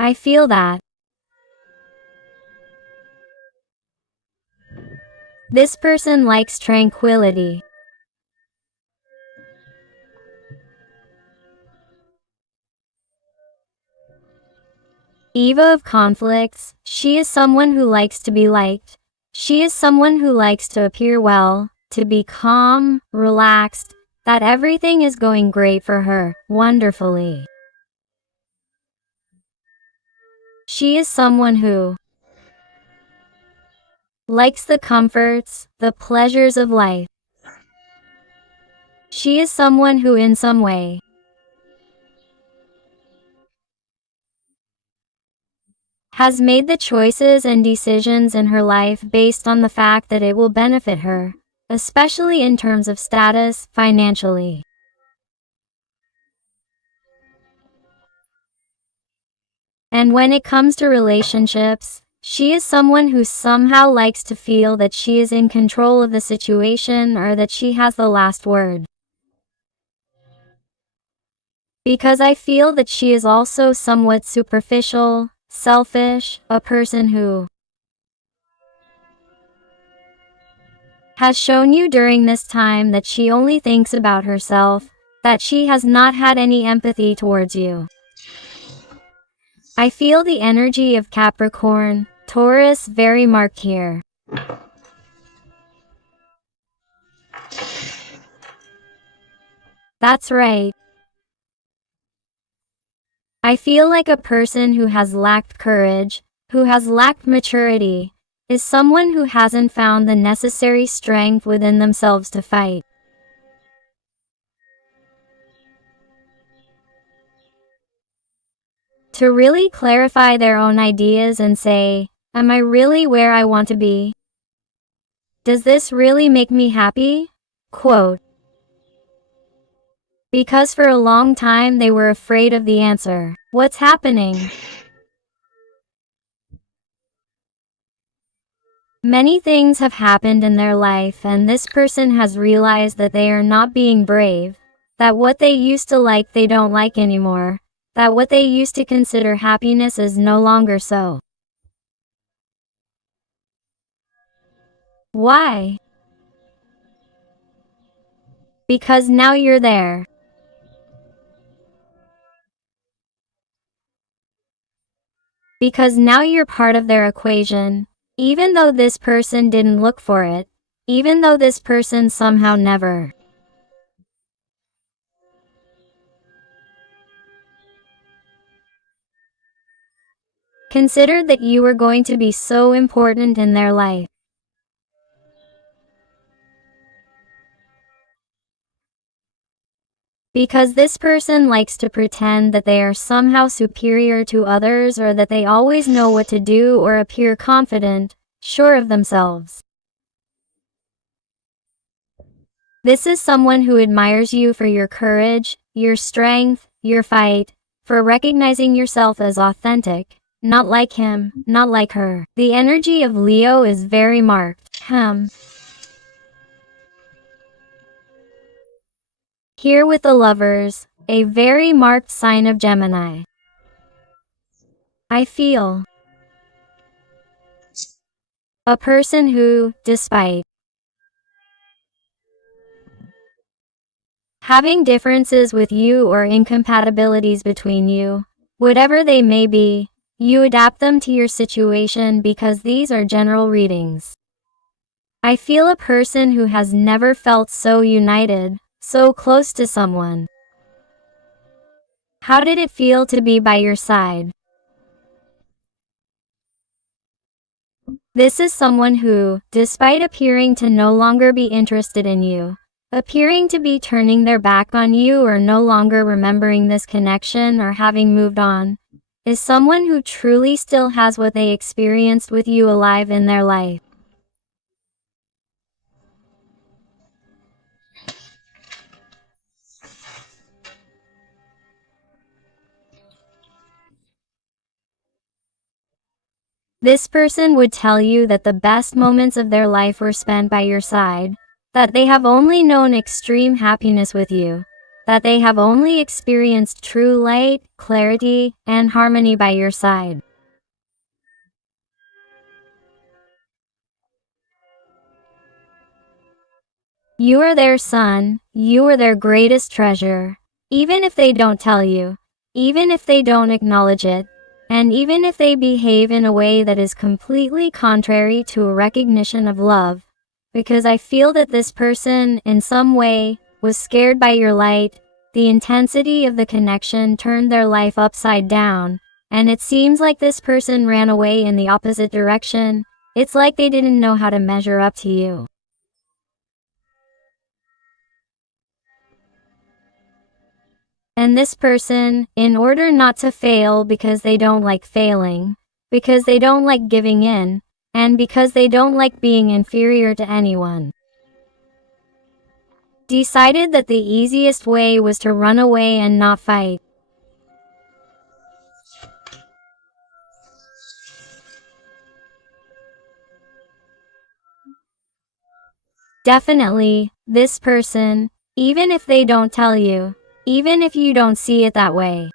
I feel that. This person likes tranquility. Eva of conflicts, she is someone who likes to be liked. She is someone who likes to appear well, to be calm, relaxed, that everything is going great for her, wonderfully. She is someone who likes the comforts, the pleasures of life. She is someone who in some way has made the choices and decisions in her life based on the fact that it will benefit her, especially in terms of status, financially. And when it comes to relationships, she is someone who somehow likes to feel that she is in control of the situation or that she has the last word. Because I feel that she is also somewhat superficial, selfish, a person who has shown you during this time that she only thinks about herself, that she has not had any empathy towards you. I feel the energy of Capricorn, Taurus very marked here. That's right. I feel like a person who has lacked courage, who has lacked maturity, is someone who hasn't found the necessary strength within themselves to fight. To really clarify their own ideas and say, am I really where I want to be? Does this really make me happy? Quote. Because for a long time they were afraid of the answer. What's happening? Many things have happened in their life and this person has realized that they are not being brave, that what they used to like they don't like anymore, that what they used to consider happiness is no longer so. Why? Because now you're there. Because now you're part of their equation, even though this person didn't look for it, even though this person somehow never considered that you were going to be so important in their life. Because this person likes to pretend that they are somehow superior to others or that they always know what to do or appear confident, sure of themselves. This is someone who admires you for your courage, your strength, your fight, for recognizing yourself as authentic, not like him, not like her. The energy of Leo is very marked. Here with the Lovers, a very marked sign of Gemini. I feel a person who, despite having differences with you or incompatibilities between you, whatever they may be, you adapt them to your situation because these are general readings. I feel a person who has never felt so united, so close to someone. How did it feel to be by your side? This is someone who, despite appearing to no longer be interested in you, appearing to be turning their back on you or no longer remembering this connection or having moved on, is someone who truly still has what they experienced with you alive in their life. This person would tell you that the best moments of their life were spent by your side, that they have only known extreme happiness with you, that they have only experienced true light, clarity, and harmony by your side. You are their sun, you are their greatest treasure. Even if they don't tell you, even if they don't acknowledge it, and even if they behave in a way that is completely contrary to a recognition of love, because I feel that this person, in some way, was scared by your light, the intensity of the connection turned their life upside down, and it seems like this person ran away in the opposite direction. It's like they didn't know how to measure up to you. And this person, in order not to fail because they don't like failing, because they don't like giving in, and because they don't like being inferior to anyone, decided that the easiest way was to run away and not fight. Definitely, this person, even if they don't tell you, even if you don't see it that way,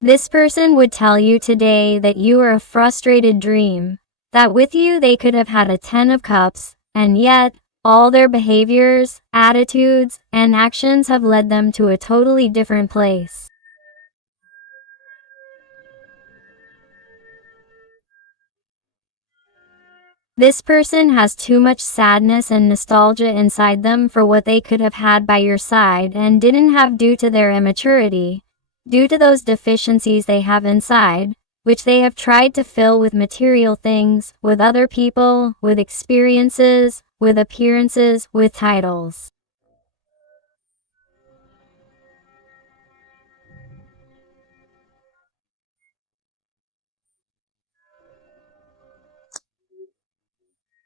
this person would tell you today that you are a frustrated dream, that with you they could have had a 10 of cups, and yet, all their behaviors, attitudes, and actions have led them to a totally different place. This person has too much sadness and nostalgia inside them for what they could have had by your side and didn't have due to their immaturity, due to those deficiencies they have inside, which they have tried to fill with material things, with other people, with experiences, with appearances, with titles.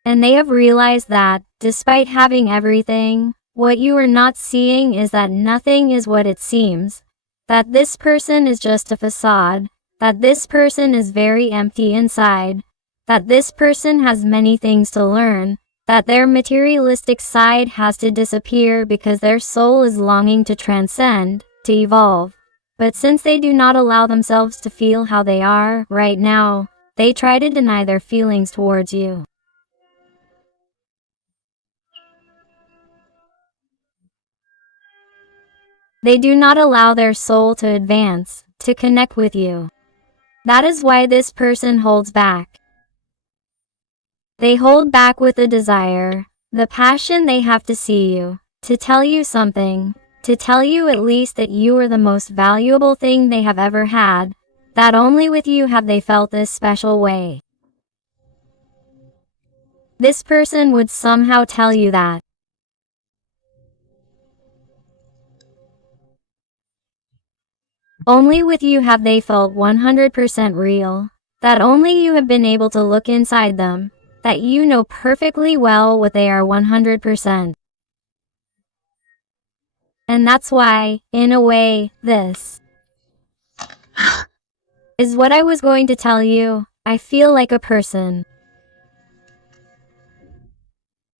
And they have realized that, despite having everything, what you are not seeing is that nothing is what it seems, that this person is just a facade, that this person is very empty inside, that this person has many things to learn, that their materialistic side has to disappear because their soul is longing to transcend, to evolve. But since they do not allow themselves to feel how they are right now, they try to deny their feelings towards you. They do not allow their soul to advance, to connect with you. That is why this person holds back. They hold back with the desire, the passion they have to see you, to tell you something, to tell you at least that you are the most valuable thing they have ever had, that only with you have they felt this special way. This person would somehow tell you that. Only with you have they felt 100% real, that only you have been able to look inside them, that you know perfectly well what they are 100%. And that's why, in a way, this is what I was going to tell you. I feel like a person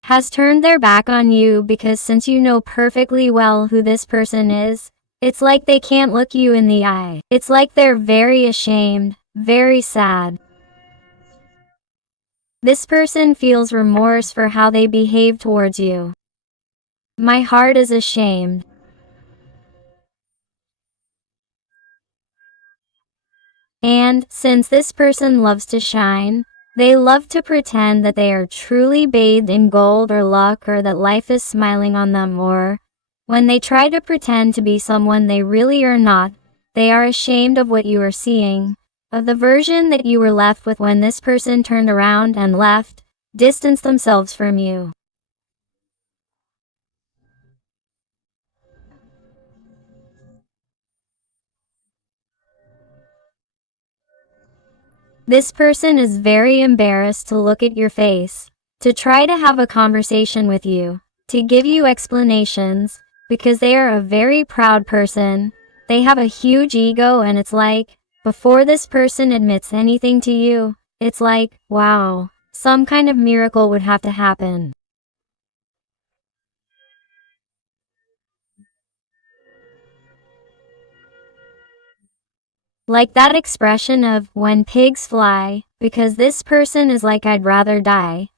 has turned their back on you because since you know perfectly well who this person is, it's like they can't look you in the eye. It's like they're very ashamed, very sad. This person feels remorse for how they behave towards you. My heart is ashamed. And, since this person loves to shine, they love to pretend that they are truly bathed in gold or luck or that life is smiling on them, or, when they try to pretend to be someone they really are not, they are ashamed of what you are seeing, of the version that you were left with when this person turned around and left, distanced themselves from you. This person is very embarrassed to look at your face, to try to have a conversation with you, to give you explanations, because they are a very proud person. They have a huge ego and it's like, before this person admits anything to you, It's like, wow, some kind of miracle would have to happen. Like that expression of, when pigs fly, because this person is like, I'd rather die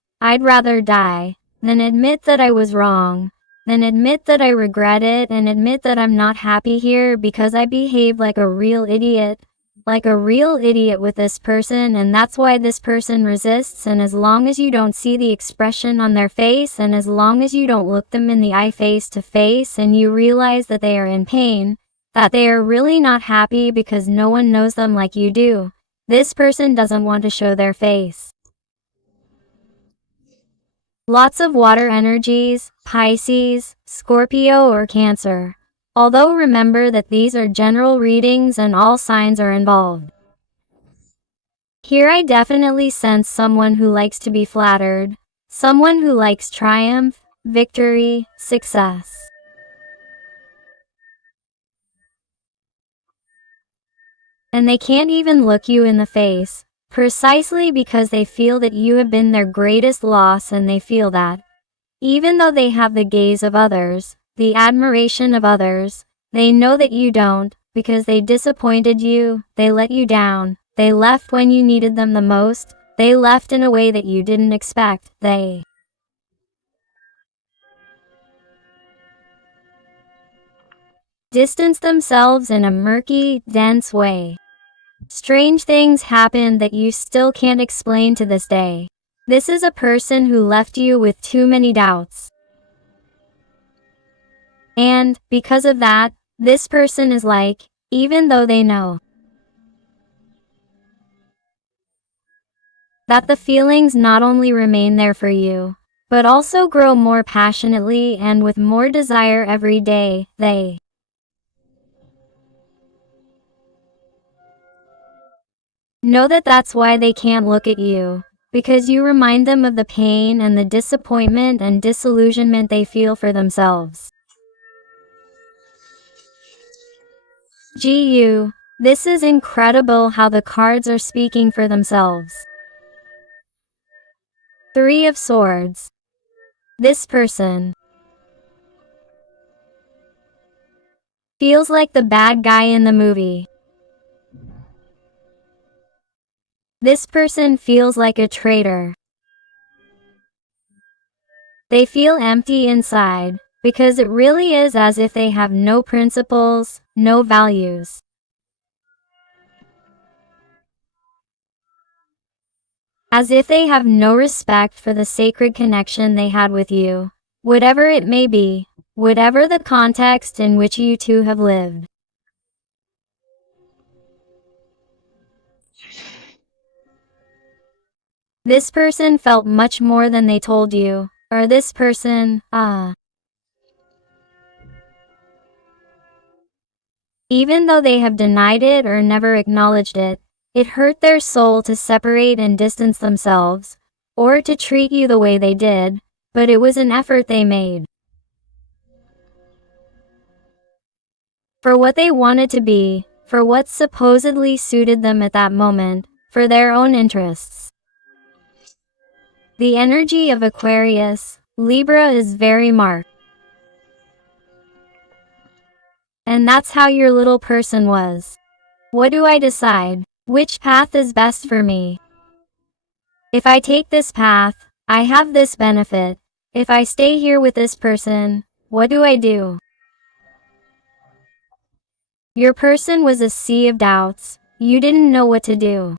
than admit that I was wrong, than admit that I regret it and admit that I'm not happy here because I behaved like a real idiot with this person, and that's why this person resists. And as long as you don't see the expression on their face, and as long as you don't look them in the eye face to face, and you realize that they are in pain, that they are really not happy because no one knows them like you do, this person doesn't want to show their face. Lots of water energies, Pisces, Scorpio or Cancer. Although remember that these are general readings and all signs are involved. Here I definitely sense someone who likes to be flattered, someone who likes triumph, victory, success. And they can't even look you in the face, precisely because they feel that you have been their greatest loss, and they feel that, even though they have the gaze of others, the admiration of others, they know that you don't, because they disappointed you, they let you down, they left when you needed them the most, they left in a way that you didn't expect, they distanced themselves in a murky, dense way. Strange things happen that you still can't explain to this day. This is a person who left you with too many doubts. And, because of that, this person is like, even though they know that the feelings not only remain there for you, but also grow more passionately and with more desire every day, they know that that's why they can't look at you, because you remind them of the pain and the disappointment and disillusionment they feel for themselves. GU, this is incredible how the cards are speaking for themselves. 3 of Swords. This person feels like the bad guy in the movie. This person feels like a traitor. They feel empty inside, because it really is as if they have no principles, no values. As if they have no respect for the sacred connection they had with you, whatever it may be, whatever the context in which you two have lived. This person felt much more than they told you, or this person, even though they have denied it or never acknowledged it, it hurt their soul to separate and distance themselves, or to treat you the way they did, but it was an effort they made. For what they wanted to be, for what supposedly suited them at that moment, for their own interests. The energy of Aquarius, Libra is very marked. And that's how your little person was. What do I decide? Which path is best for me? If I take this path, I have this benefit. If I stay here with this person, what do I do? Your person was a sea of doubts. You didn't know what to do.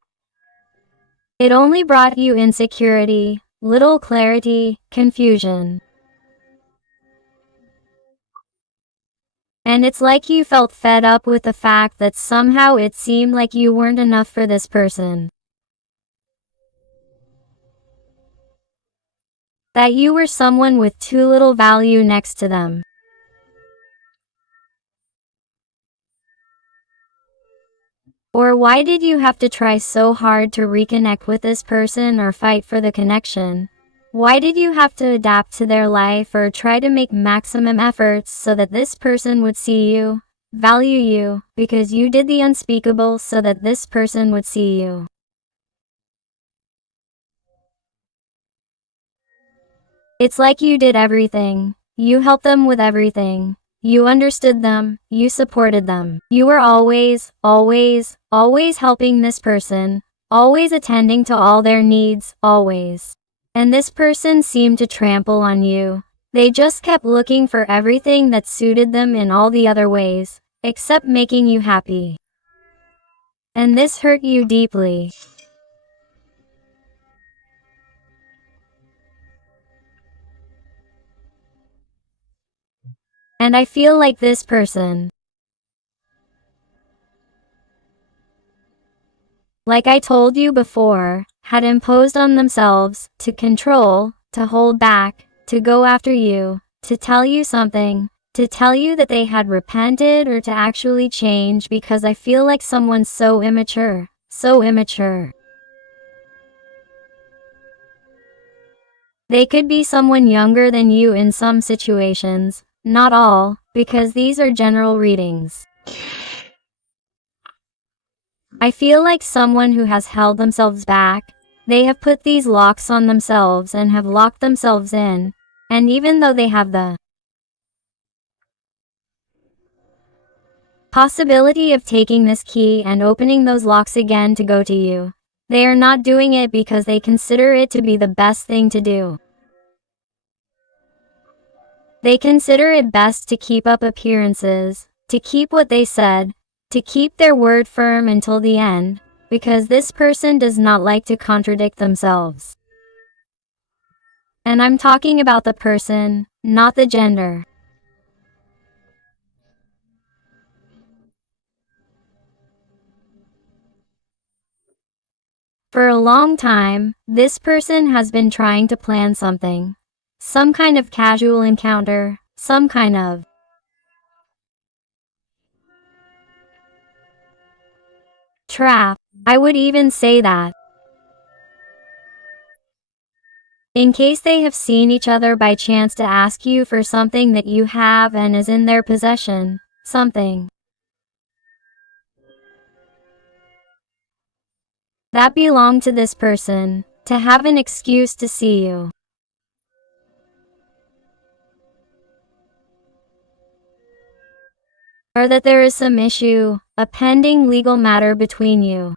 It only brought you insecurity, little clarity, confusion. And it's like you felt fed up with the fact that somehow it seemed like you weren't enough for this person. That you were someone with too little value next to them. Or why did you have to try so hard to reconnect with this person or fight for the connection? Why did you have to adapt to their life or try to make maximum efforts so that this person would see you, value you, because you did the unspeakable so that this person would see you? It's like you did everything. You helped them with everything. You understood them. You supported them. You were always, always, always helping this person. Always attending to all their needs, always. And this person seemed to trample on you. They just kept looking for everything that suited them in all the other ways, except making you happy. And this hurt you deeply. And I feel like this person, like I told you before, had imposed on themselves to control, to hold back, to go after you, to tell you something, to tell you that they had repented or to actually change, because I feel like someone's so immature, so immature. They could be someone younger than you in some situations, not all, because these are general readings. I feel like someone who has held themselves back. They have put these locks on themselves and have locked themselves in, and even though they have the possibility of taking this key and opening those locks again to go to you, they are not doing it because they consider it to be the best thing to do. They consider it best to keep up appearances, to keep what they said, to keep their word firm until the end, because this person does not like to contradict themselves. And I'm talking about the person, not the gender. For a long time, this person has been trying to plan something. Some kind of casual encounter, some kind of trap. I would even say that. In case they have seen each other by chance to ask you for something that you have and is in their possession, something that belonged to this person, to have an excuse to see you. Or that there is some issue, a pending legal matter between you.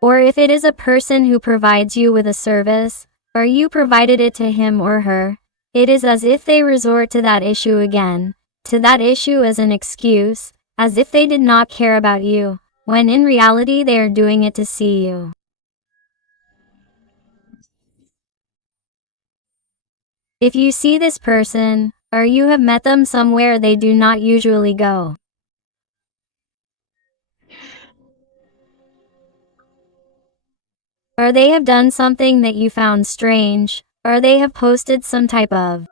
Or if it is a person who provides you with a service, or you provided it to him or her, it is as if they resort to that issue again, to that issue as an excuse, as if they did not care about you, when in reality they are doing it to see you. If you see this person, or you have met them somewhere they do not usually go, or they have done something that you found strange, or they have posted some type of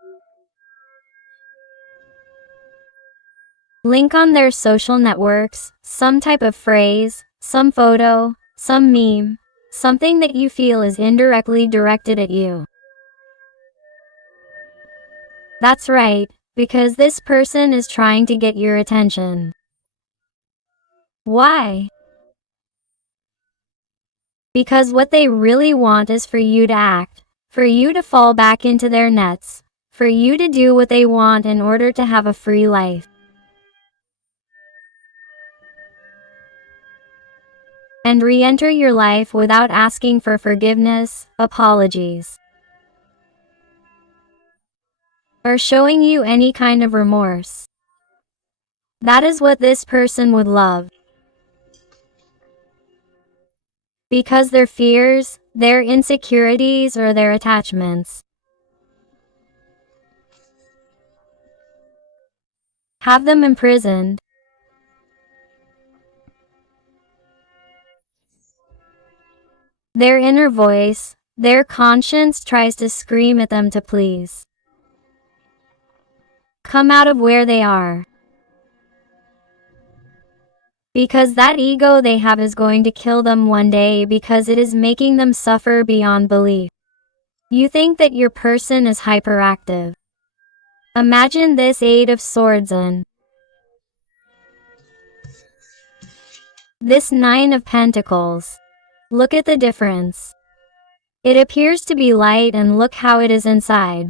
link on their social networks, some type of phrase, some photo, some meme, something that you feel is indirectly directed at you. That's right, because this person is trying to get your attention. Why? Because what they really want is for you to act, for you to fall back into their nets, for you to do what they want in order to have a free life. And re-enter your life without asking for forgiveness, apologies, or showing you any kind of remorse. That is what this person would love. Because their fears, their insecurities, or their attachments have them imprisoned. Their inner voice, their conscience tries to scream at them to please come out of where they are. Because that ego they have is going to kill them one day, because it is making them suffer beyond belief. You think that your person is hyperactive. Imagine this Eight of Swords and this Nine of Pentacles. Look at the difference. It appears to be light, and look how it is inside.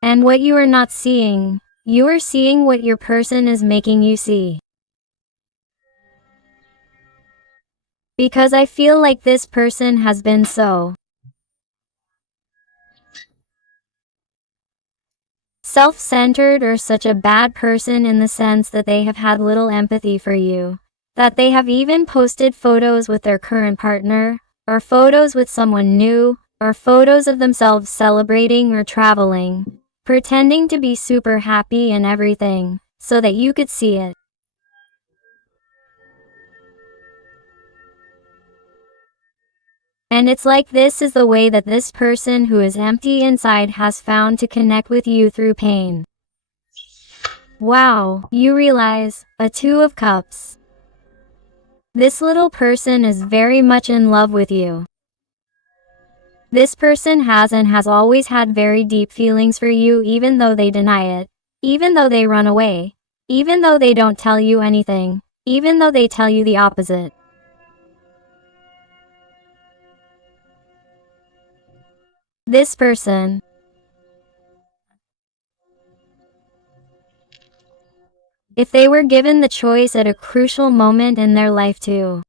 And what you are not seeing, you are seeing what your person is making you see. Because I feel like this person has been so self-centered, or such a bad person in the sense that they have had little empathy for you, that they have even posted photos with their current partner, or photos with someone new, or photos of themselves celebrating or traveling, pretending to be super happy and everything, so that you could see it. And it's like this is the way that this person who is empty inside has found to connect with you through pain. Wow, you realize, a Two of Cups. This little person is very much in love with you. This person has and has always had very deep feelings for you, even though they deny it, even though they run away, even though they don't tell you anything, even though they tell you the opposite. This person. If they were given the choice at a crucial moment in their life to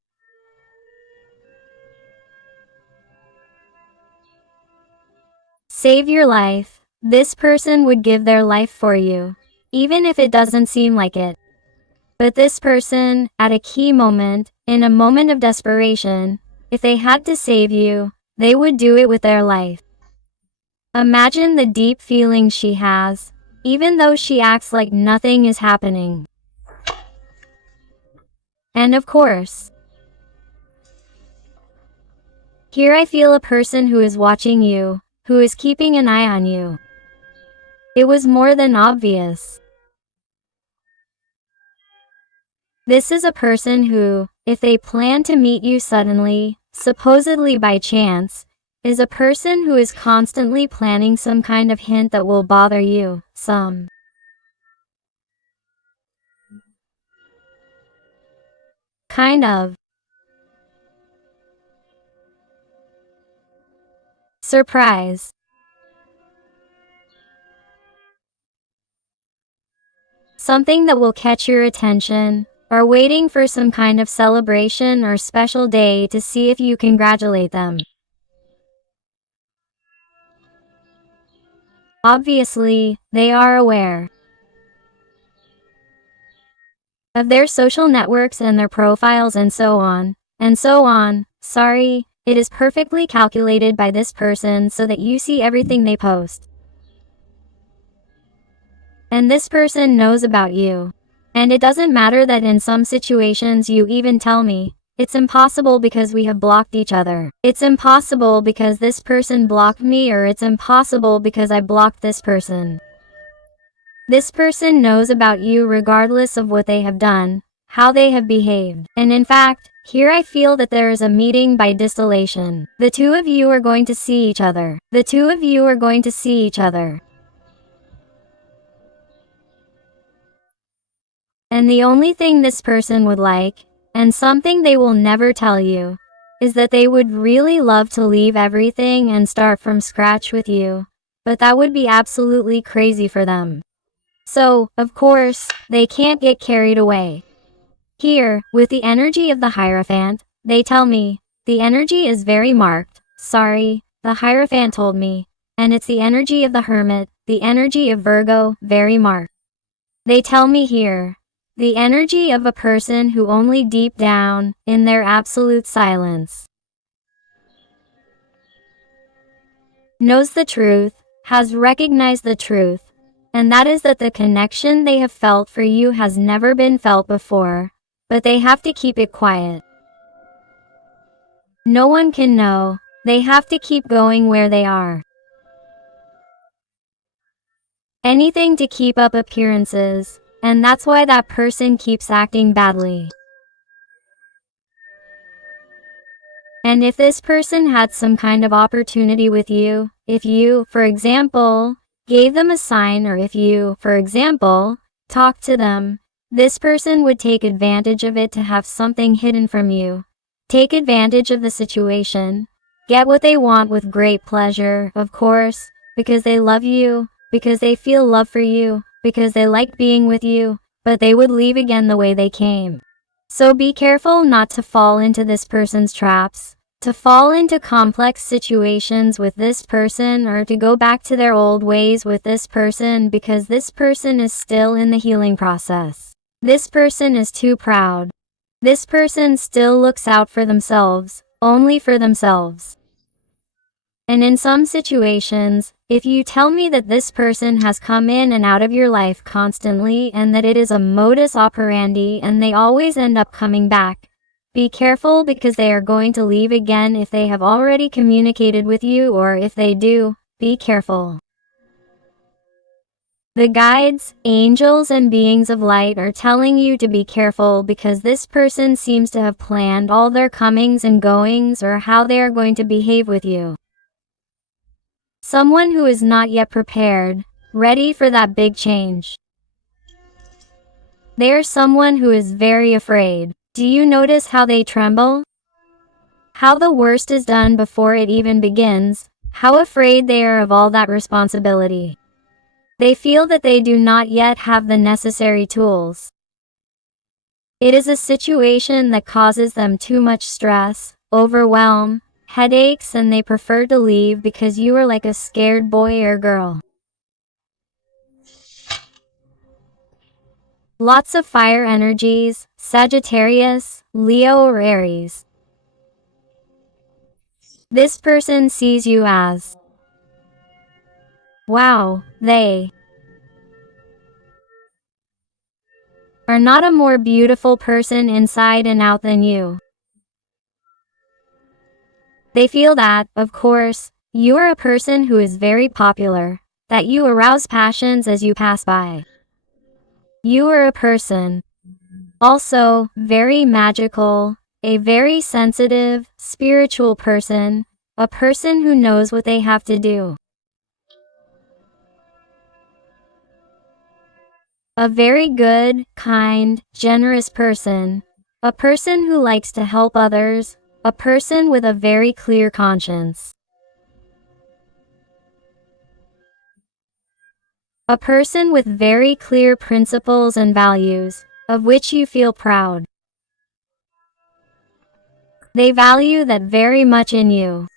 save your life, this person would give their life for you, even if it doesn't seem like it. But this person, at a key moment, in a moment of desperation, if they had to save you, they would do it with their life. Imagine the deep feelings she has, even though she acts like nothing is happening. And of course, here I feel a person who is watching you, who is keeping an eye on you. It was more than obvious. This is a person who, if they plan to meet you suddenly, supposedly by chance, is a person who is constantly planning some kind of hint that will bother you, some kind of surprise. Something that will catch your attention, or waiting for some kind of celebration or special day to see if you congratulate them. Obviously, they are aware of their social networks and their profiles and so on, and so on. Sorry, it is perfectly calculated by this person so that you see everything they post. And this person knows about you. And it doesn't matter that in some situations you even tell me, it's impossible because we have blocked each other. It's impossible because this person blocked me, or it's impossible because I blocked this person. This person knows about you regardless of what they have done, how they have behaved. And in fact, here I feel that there is a meeting by distillation. The two of you are going to see each other. The two of you are going to see each other. And the only thing this person would like, and something they will never tell you, is that they would really love to leave everything and start from scratch with you, but that would be absolutely crazy for them. So, of course, they can't get carried away. Here, with the energy of the Hierophant, they tell me, the energy is very marked. Sorry, the Hierophant told me, and it's the energy of the Hermit, the energy of Virgo, very marked. They tell me here, the energy of a person who only deep down, in their absolute silence, knows the truth, has recognized the truth, and that is that the connection they have felt for you has never been felt before, but they have to keep it quiet. No one can know, they have to keep going where they are. Anything to keep up appearances, and that's why that person keeps acting badly. And if this person had some kind of opportunity with you, if you, for example, gave them a sign, or if you, for example, talked to them, this person would take advantage of it to have something hidden from you, take advantage of the situation, get what they want with great pleasure, of course, because they love you, because they feel love for you, because they like being with you, but they would leave again the way they came. So be careful not to fall into this person's traps, to fall into complex situations with this person, or to go back to their old ways with this person, because this person is still in the healing process. This person is too proud. This person still looks out for themselves, only for themselves. And in some situations, if you tell me that this person has come in and out of your life constantly and that it is a modus operandi and they always end up coming back, be careful, because they are going to leave again if they have already communicated with you, or if they do, be careful. The guides, angels, and beings of light are telling you to be careful, because this person seems to have planned all their comings and goings, or how they are going to behave with you. Someone who is not yet prepared, ready for that big change. They are someone who is very afraid. Do you notice how they tremble? How the worst is done before it even begins, how afraid they are of all that responsibility. They feel that they do not yet have the necessary tools. It is a situation that causes them too much stress, overwhelm, headaches, and they prefer to leave because you are like a scared boy or girl. Lots of fire energies, Sagittarius, Leo, or Aries. This person sees you as, wow, they are not a more beautiful person inside and out than you. They feel that, of course, you are a person who is very popular, that you arouse passions as you pass by. You are a person, also, very magical, a very sensitive, spiritual person, a person who knows what they have to do. A very good, kind, generous person, a person who likes to help others, a person with a very clear conscience. A person with very clear principles and values, of which you feel proud. They value that very much in you.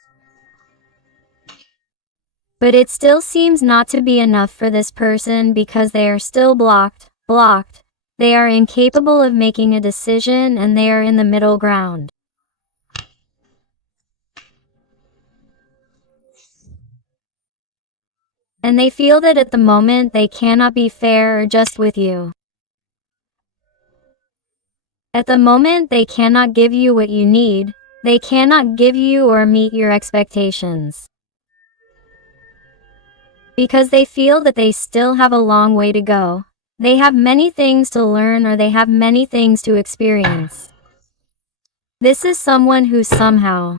But it still seems not to be enough for this person, because they are still blocked. They are incapable of making a decision, and they are in the middle ground. And they feel that at the moment they cannot be fair or just with you. At the moment they cannot give you what you need, they cannot give you or meet your expectations. Because they feel that they still have a long way to go. They have many things to learn, or they have many things to experience. This is someone who somehow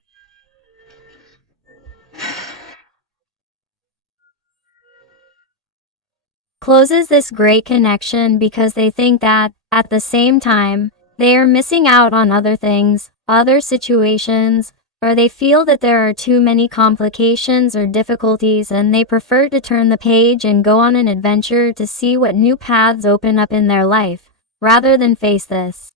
closes this great connection, because they think that, at the same time, they are missing out on other things, other situations, or they feel that there are too many complications or difficulties, and they prefer to turn the page and go on an adventure to see what new paths open up in their life, rather than face this.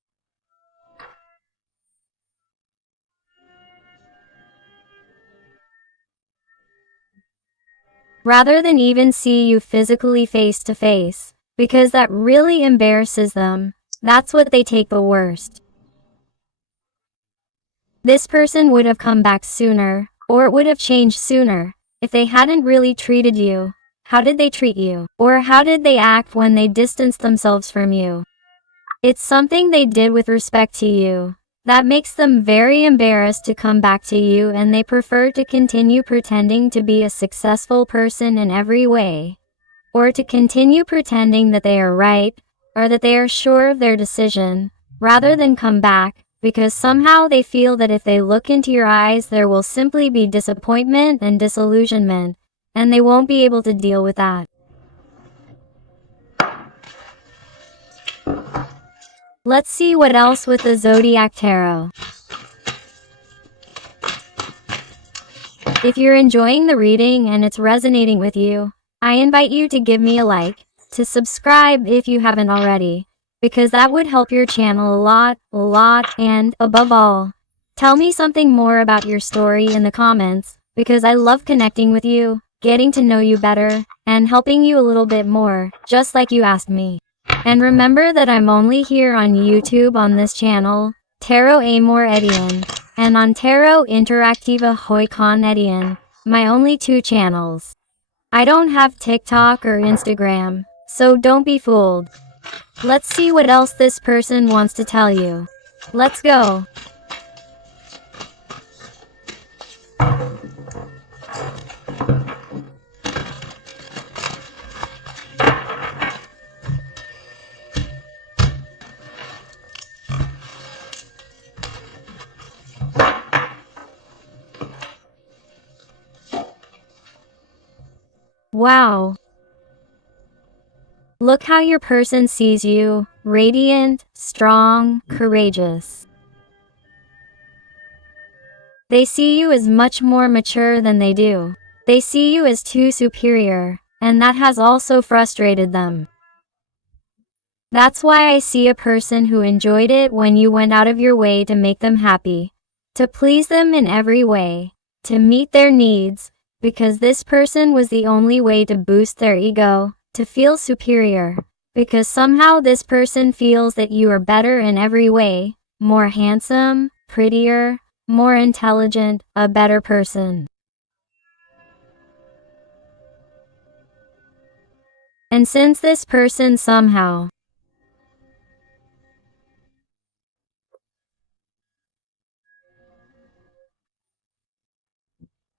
Rather than even see you physically face to face, because that really embarrasses them. That's what they take the worst. This person would have come back sooner, or it would have changed sooner, if they hadn't really treated you. How did they treat you? Or how did they act when they distanced themselves from you? It's something they did with respect to you. That makes them very embarrassed to come back to you, and they prefer to continue pretending to be a successful person in every way. Or to continue pretending that they are right, or that they are sure of their decision, rather than come back, because somehow they feel that if they look into your eyes there will simply be disappointment and disillusionment, and they won't be able to deal with that. Let's see what else with the Zodiac Tarot. If you're enjoying the reading and it's resonating with you, I invite you to give me a like, to subscribe if you haven't already, because that would help your channel a lot, and above all, tell me something more about your story in the comments, because I love connecting with you, getting to know you better, and helping you a little bit more, just like you asked me. And remember that I'm only here on YouTube on this channel, Tarot Amor Edian, and on Tarot Interactiva Hoy Con Edian, my only 2 channels. I don't have TikTok or Instagram, so don't be fooled. Let's see what else this person wants to tell you. Let's go. Wow. Look how your person sees you, radiant, strong, courageous. They see you as much more mature than they do. They see you as too superior, and that has also frustrated them. That's why I see a person who enjoyed it when you went out of your way to make them happy, to please them in every way, to meet their needs, because this person was the only way to boost their ego, to feel superior, because somehow this person feels that you are better in every way, more handsome, prettier, more intelligent, a better person. And since this person somehow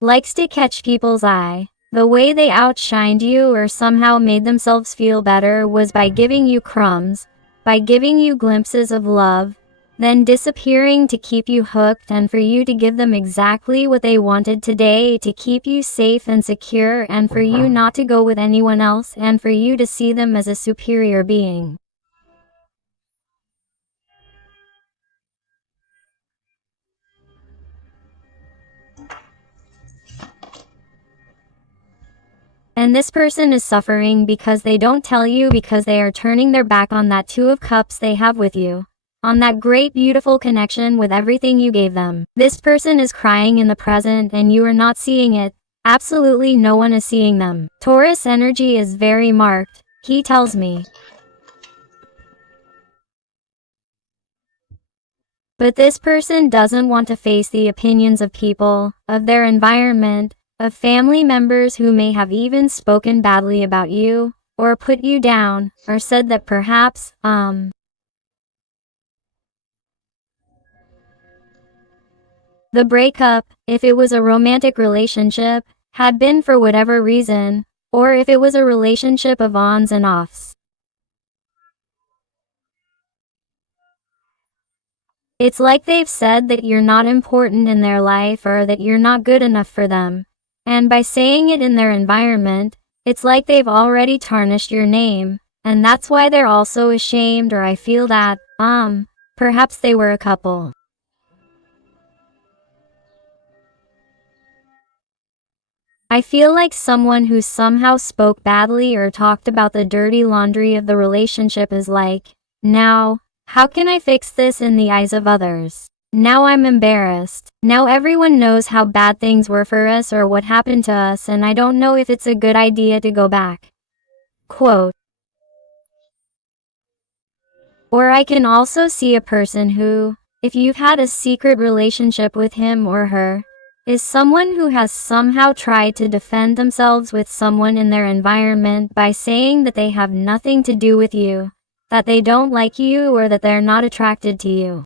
likes to catch people's eye, the way they outshined you or somehow made themselves feel better was by giving you crumbs, by giving you glimpses of love, then disappearing to keep you hooked and for you to give them exactly what they wanted today, to keep you safe and secure and for you not to go with anyone else and for you to see them as a superior being. And this person is suffering because they don't tell you, because they are turning their back on that 2 of Cups they have with you, on that great beautiful connection with everything you gave them. This person is crying in the present and you are not seeing it. Absolutely no one is seeing them. Taurus energy is very marked, he tells me. But this person doesn't want to face the opinions of people, of their environment, of family members who may have even spoken badly about you, or put you down, or said that perhaps, the breakup, if it was a romantic relationship, had been for whatever reason, or if it was a relationship of ons and offs. It's like they've said that you're not important in their life or that you're not good enough for them. And by saying it in their environment, it's like they've already tarnished your name, and that's why they're also ashamed, or I feel that, perhaps they were a couple. I feel like someone who somehow spoke badly or talked about the dirty laundry of the relationship is like, now, how can I fix this in the eyes of others? Now I'm embarrassed. Now everyone knows how bad things were for us or what happened to us, and I don't know if it's a good idea to go back. Quote. Or I can also see a person who, if you've had a secret relationship with him or her, is someone who has somehow tried to defend themselves with someone in their environment by saying that they have nothing to do with you, that they don't like you or that they're not attracted to you.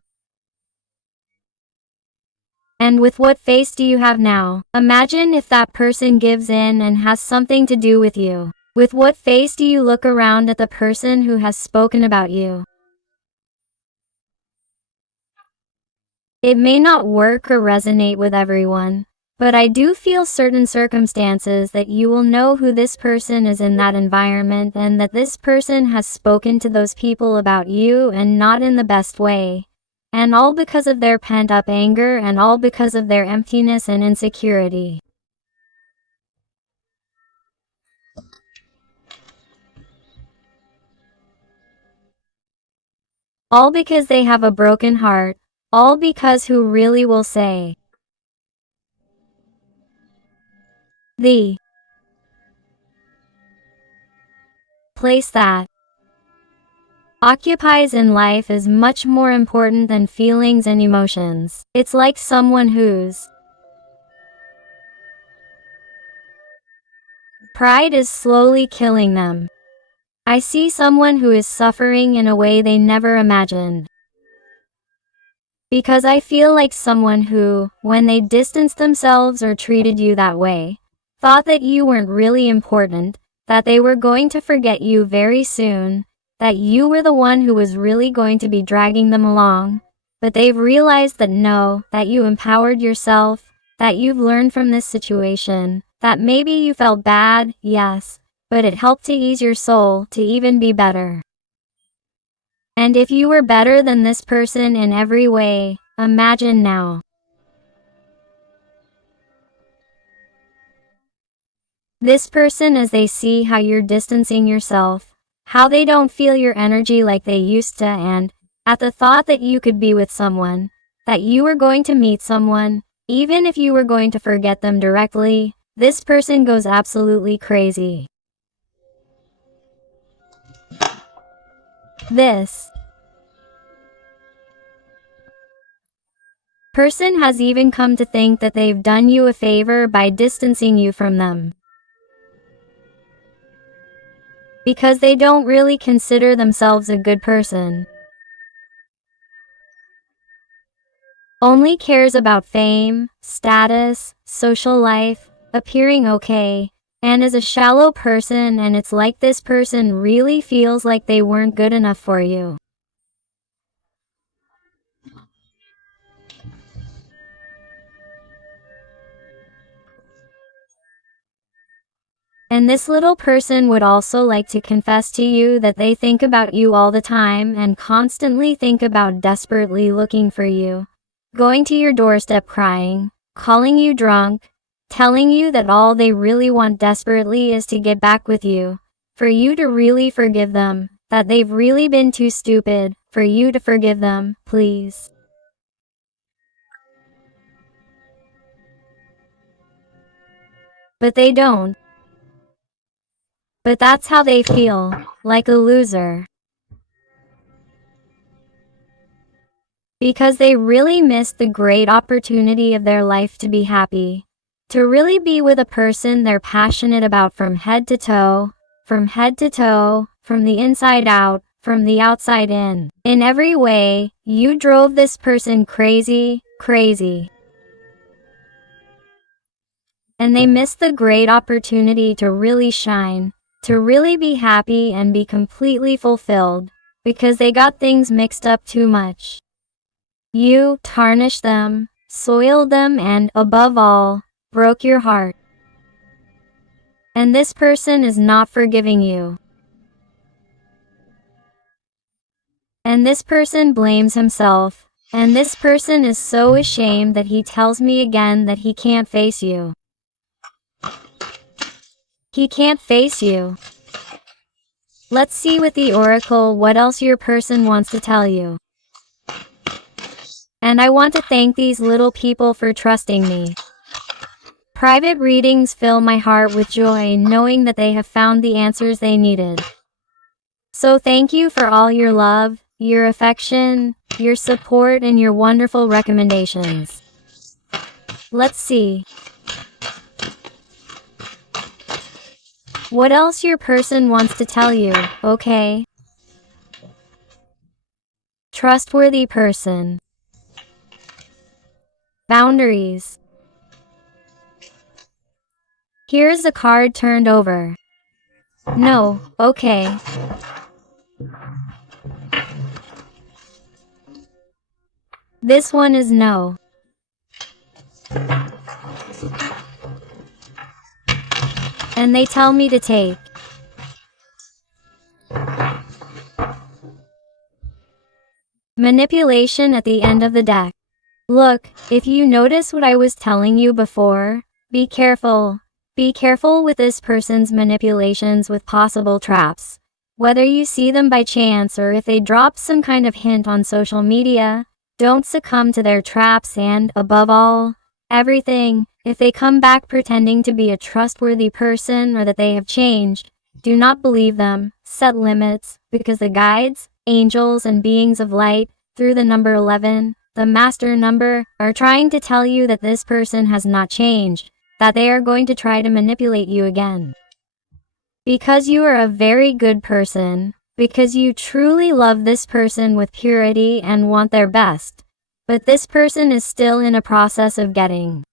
And with what face do you have now? Imagine if that person gives in and has something to do with you. With what face do you look around at the person who has spoken about you? It may not work or resonate with everyone, but I do feel certain circumstances that you will know who this person is in that environment and that this person has spoken to those people about you and not in the best way. And all because of their pent-up anger and all because of their emptiness and insecurity. All because they have a broken heart. All because who really will say the place that occupies in life is much more important than feelings and emotions. It's like someone whose pride is slowly killing them. I see someone who is suffering in a way they never imagined. Because I feel like someone who, when they distanced themselves or treated you that way, thought that you weren't really important, that they were going to forget you very soon, that you were the one who was really going to be dragging them along, but they've realized that no, that you empowered yourself, that you've learned from this situation, that maybe you felt bad, yes, but it helped to ease your soul to even be better. And if you were better than this person in every way, imagine now. This person, as they see how you're distancing yourself, how they don't feel your energy like they used to, and at the thought that you could be with someone, that you were going to meet someone, even if you were going to forget them directly, this person goes absolutely crazy. This person has even come to think that they've done you a favor by distancing you from them. Because they don't really consider themselves a good person. Only cares about fame, status, social life, appearing okay, and is a shallow person, and it's like this person really feels like they weren't good enough for you. And this little person would also like to confess to you that they think about you all the time and constantly think about desperately looking for you, going to your doorstep crying, calling you drunk, telling you that all they really want desperately is to get back with you, for you to really forgive them, that they've really been too stupid for you to forgive them, please. But they don't. But that's how they feel, like a loser. Because they really missed the great opportunity of their life to be happy. To really be with a person they're passionate about from head to toe, from the inside out, from the outside in. In every way, you drove this person crazy. And they missed the great opportunity to really shine, to really be happy and be completely fulfilled, because they got things mixed up too much. You tarnished them, soiled them, and, above all, broke your heart. And this person is not forgiving you. And this person blames himself, and this person is so ashamed that he tells me again that he can't face you. He can't face you. Let's see with the oracle what else your person wants to tell you. And I want to thank these little people for trusting me. Private readings fill my heart with joy knowing that they have found the answers they needed. So thank you for all your love, your affection, your support, and your wonderful recommendations. Let's see what else your person wants to tell you, okay? Trustworthy person. Boundaries. Here's a card turned over. No, okay. This one is no. And they tell me to take. Manipulation at the end of the deck. Look, if you notice what I was telling you before, be careful. Be careful with this person's manipulations with possible traps. Whether you see them by chance or if they drop some kind of hint on social media, don't succumb to their traps and, above all, everything, if they come back pretending to be a trustworthy person or that they have changed, do not believe them. Set limits, because the guides, angels, and beings of light, through the number 11, the master number, are trying to tell you that this person has not changed, that they are going to try to manipulate you again. Because you are a very good person, because you truly love this person with purity and want their best, but this person is still in a process of getting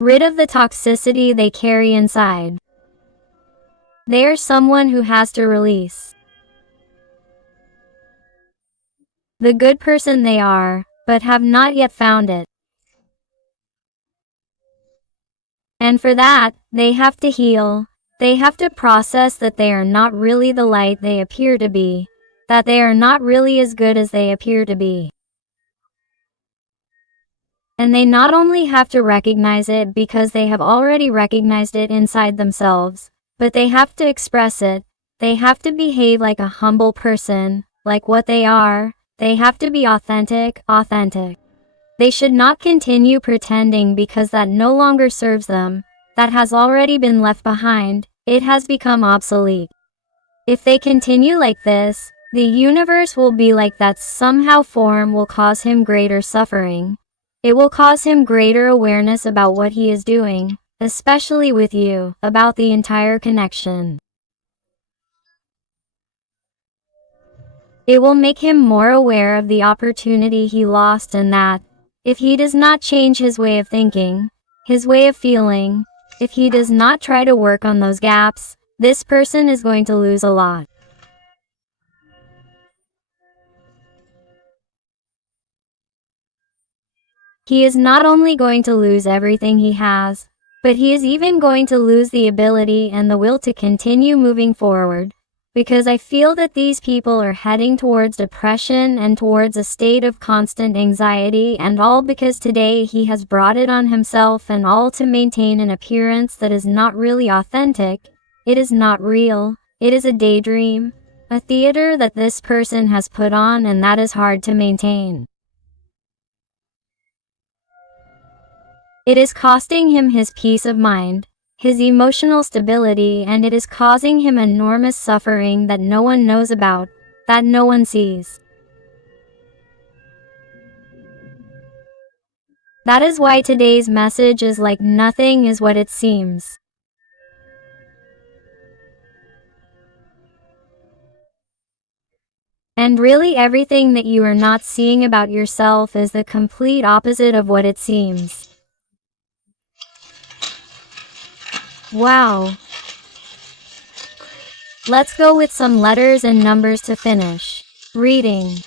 rid of the toxicity they carry inside. They are someone who has to release the good person they are, but have not yet found it. And for that, they have to heal. They have to process that they are not really the light they appear to be, that they are not really as good as they appear to be. And they not only have to recognize it because they have already recognized it inside themselves, but they have to express it. They have to behave like a humble person, like what they are. They have to be authentic. They should not continue pretending because that no longer serves them. That has already been left behind. It has become obsolete. If they continue like this, the universe will be like that. Somehow form will cause him greater suffering. It will cause him greater awareness about what he is doing, especially with you, about the entire connection. It will make him more aware of the opportunity he lost and that, if he does not change his way of thinking, his way of feeling, if he does not try to work on those gaps, this person is going to lose a lot. He is not only going to lose everything he has, but he is even going to lose the ability and the will to continue moving forward. Because I feel that these people are heading towards depression and towards a state of constant anxiety, and all because today he has brought it on himself, and all to maintain an appearance that is not really authentic. It is not real. It is a daydream, a theater that this person has put on, and that is hard to maintain. It is costing him his peace of mind, his emotional stability, and it is causing him enormous suffering that no one knows about, that no one sees. That is why today's message is like nothing is what it seems. And really everything that you are not seeing about yourself is the complete opposite of what it seems. Wow. Let's go with some letters and numbers to finish reading.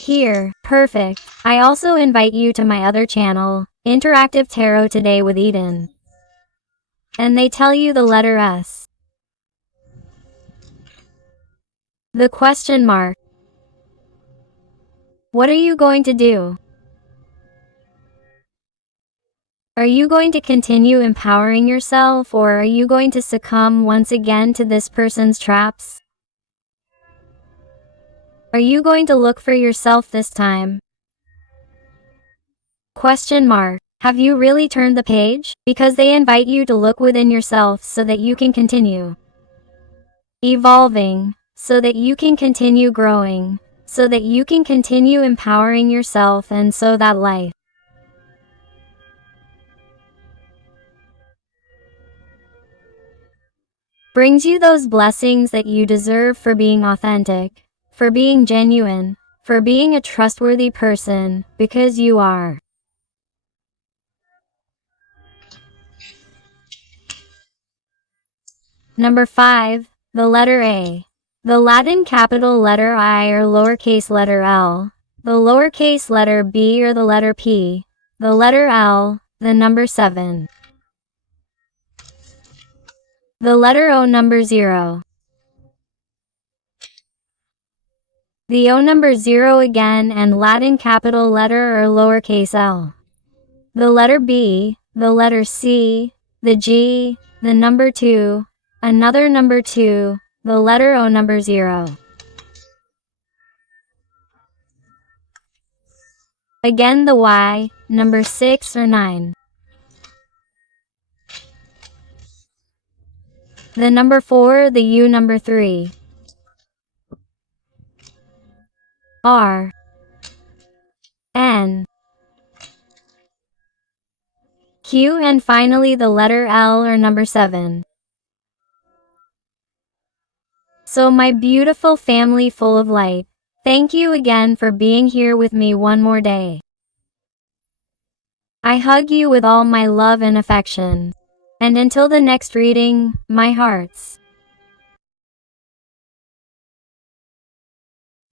Here, perfect. I also invite you to my other channel, Interactive Tarot Today with Eden. And they tell you the letter S. The question mark. What are you going to do? Are you going to continue empowering yourself, or are you going to succumb once again to this person's traps? Are you going to look for yourself this time? Question mark. Have you really turned the page? Because they invite you to look within yourself so that you can continue evolving, so that you can continue growing, so that you can continue empowering yourself, and so that life brings you those blessings that you deserve for being authentic, for being genuine, for being a trustworthy person, because you are. Number 5, the letter A. The Latin capital letter I or lowercase letter L, the lowercase letter B or the letter P, the letter L, the number 7. The letter O, number 0. The O, number 0 again, and Latin capital letter or lowercase l. The letter B, the letter C, the G, the number 2, another number 2, the letter O, number 0. Again the Y, number 6 or 9. The number 4, the U, number 3. R, N, Q, and finally the letter L or number 7. So my beautiful family full of light, thank you again for being here with me one more day. I hug you with all my love and affection. And until the next reading, my hearts.